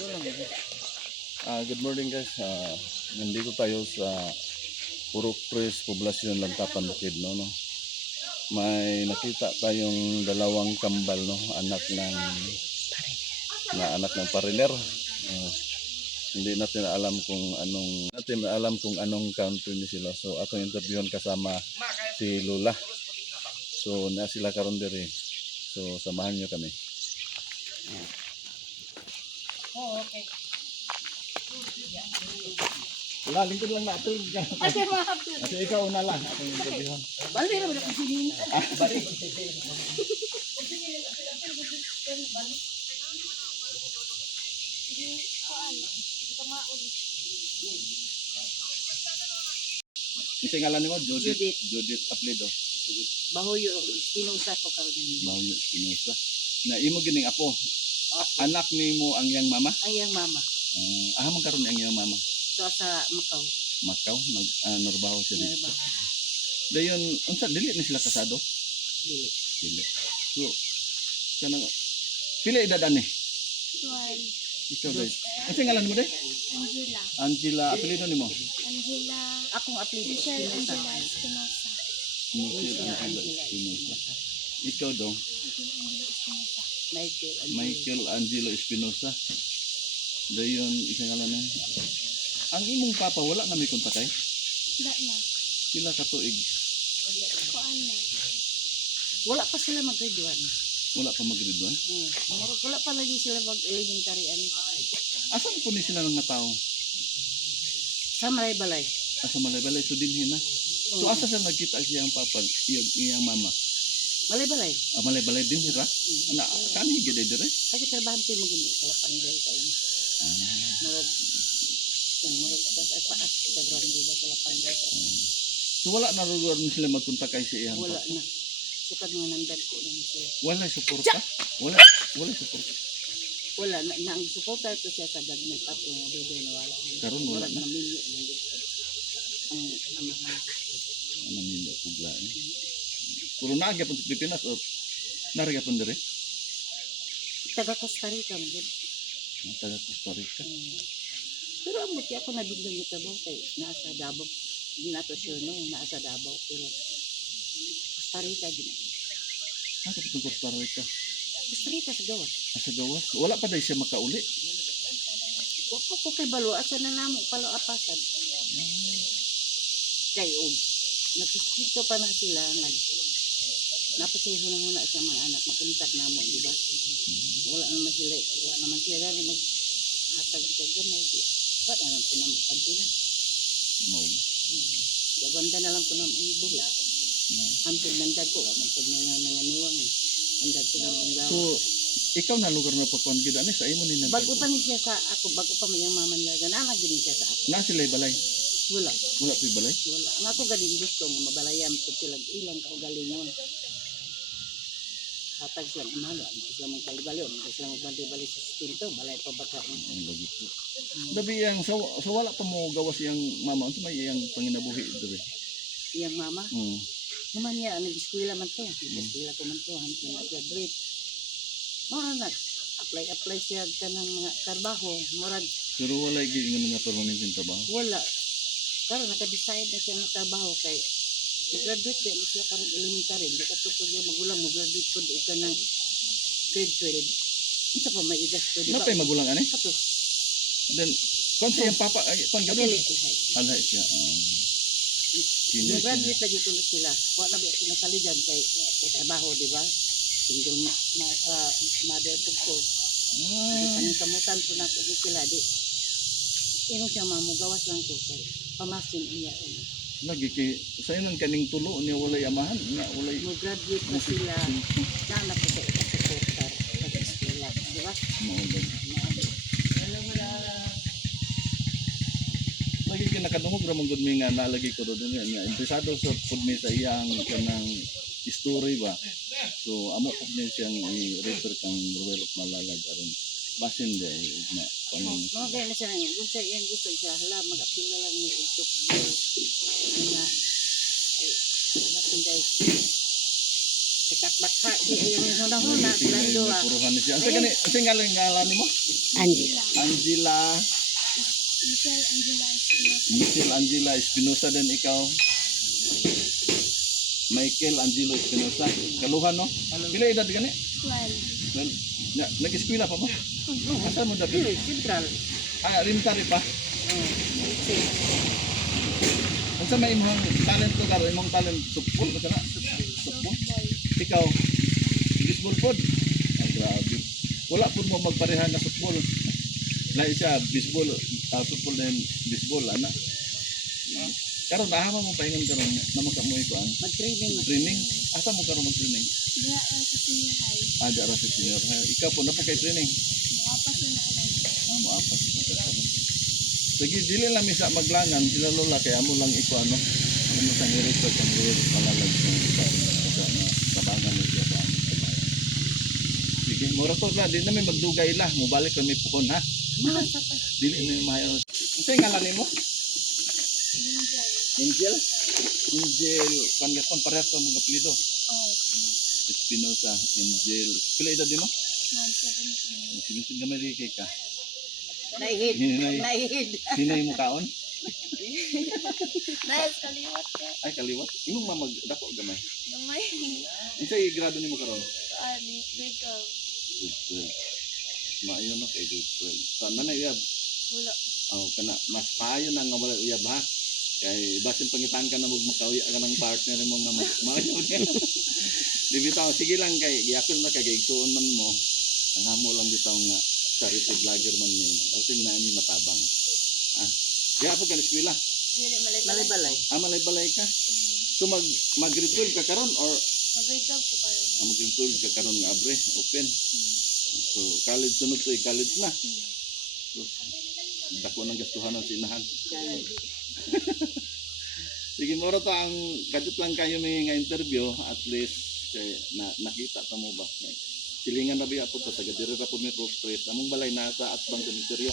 Good morning guys. Nandito tayo sa Purok Tres, Poblasyon Lantapan, Bukidnon, no? May nakita tayong dalawang kambal, no? Anak ng pariner. Hindi natin alam kung anong country ni sila. So atong interviewon kasama si Lola. So na sila karon diri. So samahan niyo kami. Oh, okay. Wala, lingkod lang natin. Kasi mga hapon. Kasi ikaw una lang. Atong interviewon. Bali na wala kasi din. Ang singalan nimo Judith. Judith. Judith apelyido. Bahoyo, pinusa ko karon niya. Mauyo Espinosa. Na imo gining apo. Anak nimo ang iyang mama? Ayang mama. Ahamang karon ang iyang mama. So sa Macau. Macau, nagtrabaho siya dito. Narba. Dayon, unsa dili ni sila kasado? Dili. Dili. So, kanang pila edad ani? 12. Ikaw day. Ang singalan mo day? Angela. Angela, apelyido nimo? Angela. Akong apelyido. Michelle Espinosa. Angela Espinosa. Michelle Angela Espinosa. Ikaw daw? Angela Espinosa. Michael Angelo Espinosa. Dayon, isingalan na. Ang imong papa wala na may kontakay? Wala na. Pila ka tuig? Kuan na. Wala pa sila mag-graduan. Wala pa mag-graduan? Wala pa lagi sila mag-elementary. Asan po ni sila ng tao? Sa Malay-Balay. Asa Malay-Balay, so dinhin na. So asa sila nagkita siyang papa, iyang mama? Malay-Balay. Malay-Balay din hira? Ana, kani gid dire? Kasi trabahante mo gini sa Panday taon. Murag paas sa Grande ba sa Panday taon. So wala na rugar sila magkontakay sa iyang Wala papa? na. Sukad nga nandan ko lang sila. Wala suporta? Wala suporta. Wala na ang suporta ito siya sa gagmay pato nga doon na wala. Karon wala na. Ang milyo ng dito. Ang amahan. Ano nila puglaan? Puro nagyapon sa Pilipinas o narigapon dire? Taga Costa Rica mo gud. Taga Costa Rica. Pero ang buti ako nabiglang ito ba kay nasa Davao. Hindi na to sure no, nasa Davao pero Costa Rica din ako. Asa pitong Costa Rica? Costa Rica sa gawas. Asa gawas? Wala pa dahil siya makauli? Wako ko kay balo asa na namo palo apasan. Kay og nagsiskito pa na sila napasiho na muna sa mga anak makontak na mo, di ba? Wala naman sila gani maghatag sa gamay di. Ba't alam po na mo pagkina? Maog. Gaganda na lang po na mo buhi. Hampir nandag ko, amang pag nanganiwang eh. Nandag ko ng banglawa. So, ikaw na lugar na pagkuhan gid ani sa imo ni nang. Bago pa ni siya sa ako, bago pa may maman laga, namagin siya sa ako. Na sila balay. Wala. Wala pa balay. Wala. Ang ako galing gusto nga mabalayan ko sila ilang kaugalingon. Hatag sila umalo, hindi sila magbalibali, hindi sila magbali-bali sa stinto, balay pa baka. Ang lagi po. Dabi yang so wala pa mo gawas yang mama unsa may iyang panginabuhi dire. Iyang mama, naman niya, nag-eskwela man to. Nag-eskwela ko man to, hanggang nag-graduate. Mura na, apply siya ka ng mga trabaho. Mura, Pero wala gid nga permanent trabaho. wala. Pero naka-decide na siya ng trabaho kay mag-graduate din siya karong elementary. Hindi ka to niya magulang mag-graduate po doon ka ng grade 12. Ito pa may igas to, di ba? Napay magulang ani? Kato, Then kon siya papa kon gabi. kabili siya. Hala siya. Mag-graduate lagi ko sila. Wala ba sila saligan kay trabaho, di ba? Single mother po ko. Di kaning kamutan po na ko sila. Di, inong siya mamugawas lang ko. Kay pamasin niya. Lagi kay sa inang kaning tulo niya walay amahan, nga walay Mag-graduate na sila. Nanak ko sa ika-supporter. Pag-eskwela. Di ba? maulog. Lagi kay nakadungog ra mong gud mi nga nalagi ko doon nga interesado sa pud mi sa iyang kanang history ba. So amo pud ni siyang i-refer kang Ruel of Malalag aron basin de ma panon. Mga gaya na siya na yun. Gusto yan, gusto siya. Hala, mag-apila lang ni Itok Bill. Na, ay, natin guys. Bakha di yung huna-huna sila dua. Puruhan ni siya. Asa gani? Asa ngalan nimo? Angela. Angela, Michelle Angela Espinosa. Michelle Angela Espinosa din ikaw. Michael Angelo Espinosa. Kaluhan no? Pila edad gani? 12. Nag-eskwela pa mo? Asa mo dati? Dili, sentral. Rintari pa. Oh. Asa may imong talent to karo imong talent football ba kana? Football. Ikaw baseball pod. Grabe. Wala pud mo magpareha na football. Lain siya baseball, football din baseball ana. Karon daha mo paingon karon na makamoy ko ang Mag-training. training. Asa mo karon mag-training? Diya sa senior high. Ada ra sa senior. Ikaw po na po kay training. Muapas na alam. Amo apas ka karon. Sige, dili lang misa maglangan sila lola kay amo lang iko ano. Ano sa ngirit sa ngirit palalag sa tabangan ni siya pa. Sige, mura to ba, di na may magdugay la, mo balik kami pukon ha. Dili na mayo. Unsay ngalan nimo? Angel. Angel. Angel, kon parehas to mga apelyido. Oh, Espinosa. Espinosa, Angel. Pila edad mo? 17. Sinusunod nga may kay ka. Naihid. Hinay. Naihid. Hinay mo kaon? Dahil kaliwat ka. Ay kaliwat. Imong mamag dako gamay. Gamay. Unsay grado nimo karon? Saan? Dito. Grade 12. Maayo no kay grade 12. Sa nanay uyab. Wala. Oh, kana mas maayo na nga wala uyab ha. Kay basin pangitan ka na mo makawi ka ng partner mo nga maayo niya. Di bitaw sige lang kay giyapil na kay igsuon man mo. Ang amo lang bitaw nga charity vlogger man min. Kasi na ni matabang. Ah. Diha po ka na eskwela. Dili malay. Malay-balay. Malay-balay ka. So mag-grade 12 ka karon or Mag-grade 12 ko pa rin. mag-grade 12 ka karon nga abre open. So college sunod to college na. So dako nang gastuhanan sa inahan. Sige mo to ang gadget lang kayo may nga interview at least kay nakita ta mo ba. Silingan na biya po to sa gadiro ra pud may stress. Among balay nasa at bang cemetery.